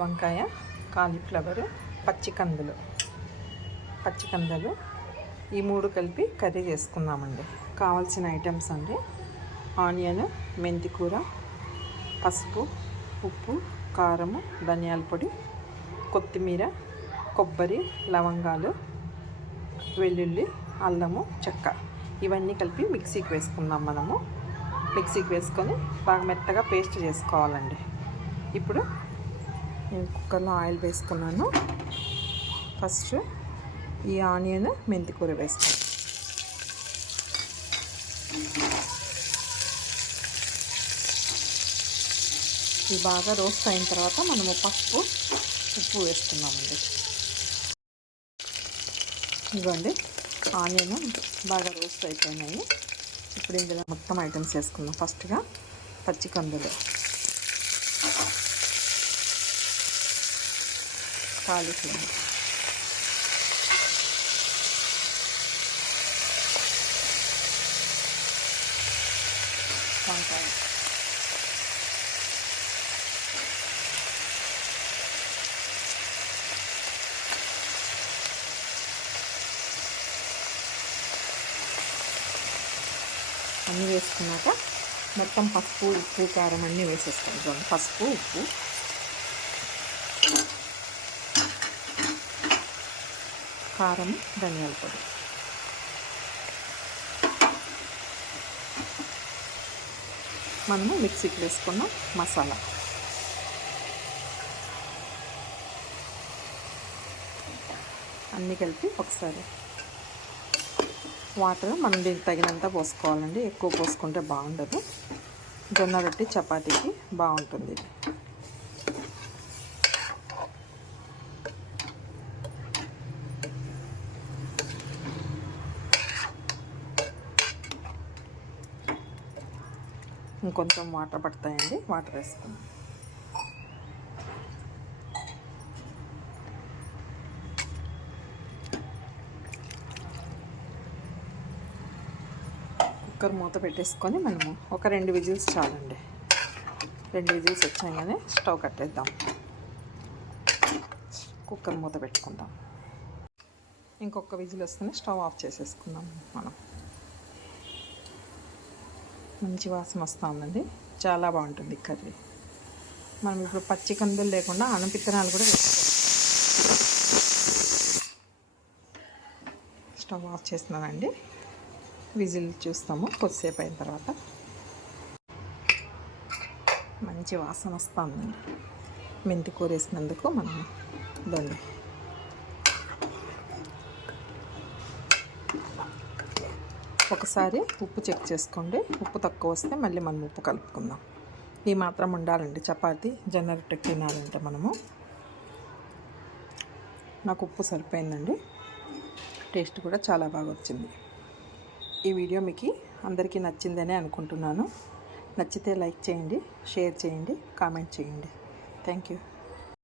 వంకాయ కాలీఫ్లవరు పచ్చికందులు. పచ్చికందులు. ఈ మూడు కలిపి కర్రీ చేసుకుందామండి. కావాల్సిన ఐటమ్స్ అండి. ఆనియన్ మెంతికూర పసుపు ఉప్పు కారము ధనియాల పొడి కొత్తిమీర కొబ్బరి లవంగాలు వెల్లుల్లి అల్లము చెక్క. ఇవన్నీ కలిపి మిక్సీకి వేసుకుందాం మనము. మిక్సీకి వేసుకొని బాగా మెత్తగా పేస్ట్ చేసుకోవాలండి. ఇప్పుడు నేను కుక్కర్లో ఆయిల్ వేసుకున్నాను. ఫస్ట్ ఈ ఆనియన్ మెంతికూర వేస్తాను. ఇవి బాగా రోస్ట్ అయిన తర్వాత మనము పసుపు ఉప్పు వేస్తున్నామండి. ఇదిగోండి ఆనియన్ బాగా రోస్ట్ అయిపోయినాయి. ఇప్పుడు ఇందులో మొత్తం ఐటమ్స్ వేసుకుందాం. ఫస్ట్గా పచ్చి కందులు కాలీఫ్లవర్ వంకాయ అన్నీ వేసుకున్నాక మొత్తం పసుపు ఉప్పు కారం అన్నీ వేసేస్తాం చూడండి పసుపు ఉప్పు. కారం ధనియాల పొడి. మనము మిక్సీకి వేసుకున్న మసాలా. అన్నీ కలిపి ఒకసారి. వాటర్ మనం దీనికి తగినంత పోసుకోవాలండి. ఎక్కువ పోసుకుంటే బాగుండదు. జొన్న రొట్టి చపాతీకి బాగుంటుంది ఇంకొంచెం వాటర్ పడతాయండి వాటర్ వేసుకుందాం. కుక్కర్ మూత పెట్టేసుకొని మనము ఒక రెండు విజిల్స్ చాలండి. రెండు విజిల్స్ వచ్చాయనే స్టవ్ కట్టేద్దాం. కుక్కర్ మూత పెట్టుకుందాం. ఇంకొక విజిల్ వస్తేనే స్టవ్ ఆఫ్ చేసేసుకుందాం మనం. మంచి వాసన వస్తుందండి చాలా బాగుంటుంది కర్రీ. మనం ఇప్పుడు పచ్చి కందులు లేకుండా అనపిత్తనాలు కూడా వేసుకోవాలి. స్టవ్ ఆఫ్ చేస్తున్నానండి. విజిల్ చూస్తాము. కొద్దిసేపు అయిన తర్వాత మంచి వాసన వస్తుందండి మెంతి కూర వేసినందుకు మనం దండి. ఒకసారి ఉప్పు చెక్ చేసుకోండి. ఉప్పు తక్కువ వస్తే మళ్ళీ మనం ఉప్పు కలుపుకుందాం. ఈ మాత్రం ఉండాలండి. చపాతి జొన్న రొట్టెకి తినాలంటే మనము. నాకు ఉప్పు సరిపోయిందండి. టేస్ట్ కూడా చాలా బాగా వచ్చింది. ఈ వీడియో మీకు అందరికీ నచ్చిందని అనుకుంటున్నాను. నచ్చితే లైక్ చేయండి షేర్ చేయండి కామెంట్ చేయండి. Thank you.